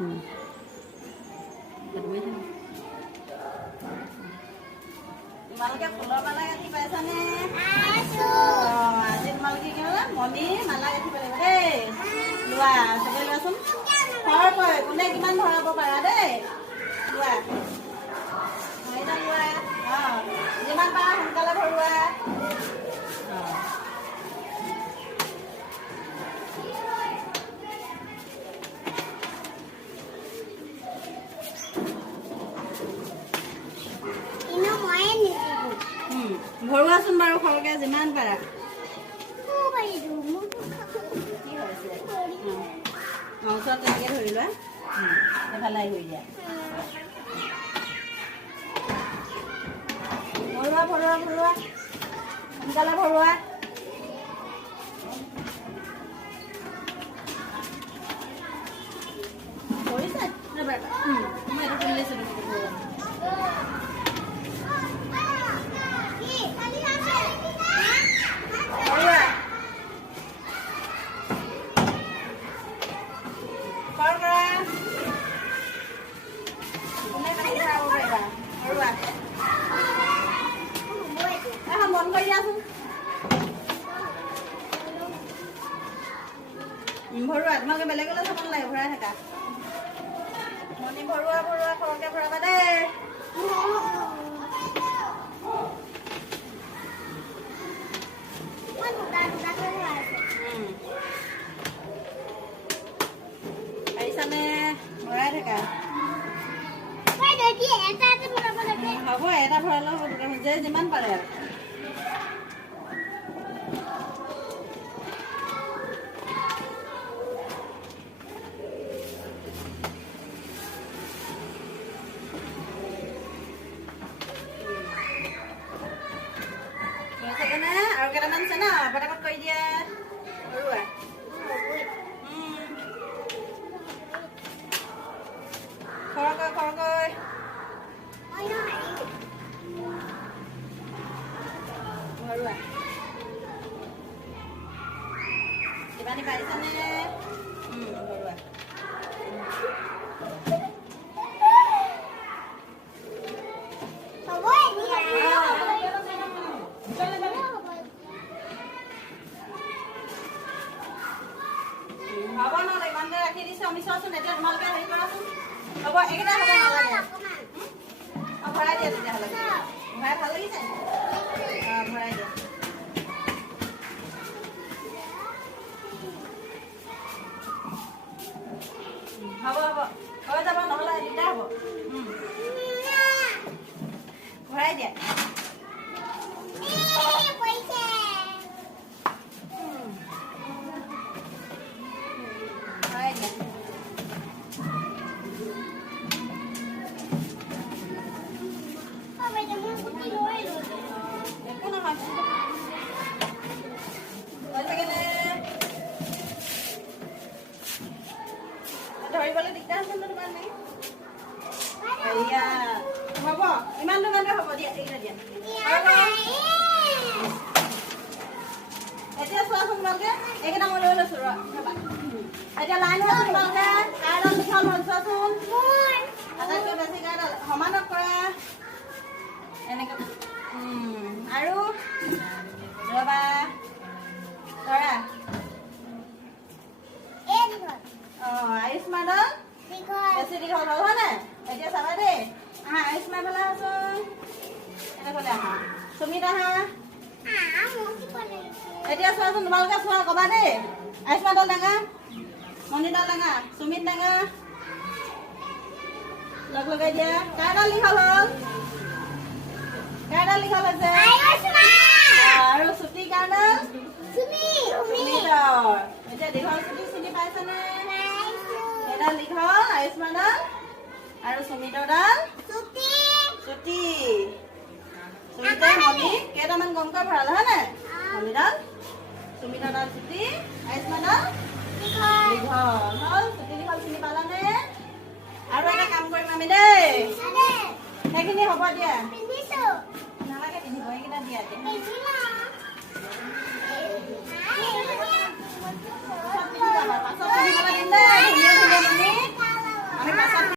তোমালোকে ফুলৰ মালা গাঁঠি পাইছানে? আজি তোমালোকে কি হ'ল মণি মালা গাঁঠিব লাগিব দেই। লোৱা চবেই লোৱাচোন। হয় কোনে কিমান ভৰাব পাৰা দেই। লোৱা লোৱা যিমান পাৰা সোনকালে ভৰোৱা। ভৰোৱাচোন বাৰু সৰহকৈ যিমান পাৰা। ওচৰত তেনেকৈ ধৰি লোৱা। এফালে ধৰি দিয়া। ভৰোৱা সোনকালে ভৰোৱা। কৰিছে মই এইটো তুলি লৈছোঁ। ভৰোৱা তোমালোকে বেলেগলৈ চাব নালাগে ভৰাই থাকা। মণি ভৰোৱা সৰহকৈ ভৰাবা দেই। পাৰিছানে? ভৰাই থাকা। হ'ব এটা ভৰালেও হ'ব যে যিমান পাৰে আৰু। আৰু কেইটামান আছে ন পটাপট কৰি দিয়া। ভৰোৱা খৰকৈ ভৰোৱা। কিমানি পাৰিছানে? ভৰোৱা। হ'ব নহ'লে ইমানতে ৰাখি দিছোঁ আমি। চোৱাচোন এতিয়া তোমালোকে হেৰি কৰাচোন। হ'ব এইকেইটা হ'ব নালাগে। ভৰাই দিয়া তেতিয়াহ'লে। ভৰাই ভাল লাগিছে? ভৰাই দিয়া। হ'ব হৈ যাব নহ'লে দিগদাৰ হ'ব। ভৰাই দিয়া। একো নহয় ধৰিবলৈ দিগদাৰ হৈছে তোমাৰ নাই। হ'ব ইমানটো হ'ব দিয়া। এইকেইটা দিয়া। এতিয়া চোৱাচোন তোমালোকে এইকেইটা মই লৈ লৈছোঁ। এতিয়া লাইন হোৱাচোন তোমালোকে। কাইডাল দীঘল হ'ল চোৱাচোন। আটাইতকৈ বেছি কাইডাল সমানত কৰা এনেকৈ। আৰু ৰবা ধৰা। আয়ুষ্মানডাল বেছি দীঘল হ'ল হয় নাই? এতিয়া চাবা দেই। আয়ুষ্মান ফালে আছোন। এনেকৈ আহা। সুমিত আহা। এতিয়া চোৱাচোন তোমালোকে চোৱা ক'বা দেই। আয়ুষ্মানডাল ডাঙা, মণিডাল ডাঙা, সুমিত ডাঙা। লগ লগাই দিয়া। কাইডাল দীঘল হ'ল? কাইডাল দীঘল হৈছে? আৰু চুটি কাইডাল? সুমিতৰ। এতিয়া দীঘল চুটি চিনি পাইছানে? এইডাল দীঘল আয়ুষ্মানডাল আৰু সুমিতৰডাল চুটি। সুমিতৰ মণি কেইটামান কমকৈ ভৰালে হয় নাই? মণিডাল সুমিতৰডাল চুটি, আয়ুষ্মানডাল দীঘল হ'ল। চুটি দীঘল চিনি পালানে? আৰু এটা কাম কৰিম আমি দেই। সেইখিনি হ'ব দিয়া। নালাগে পিন্ধিব এইকেইটা দিয়া। পাছত পিন্ধিবলৈ দিম দেই। ধুনীয়া ধুনীয়া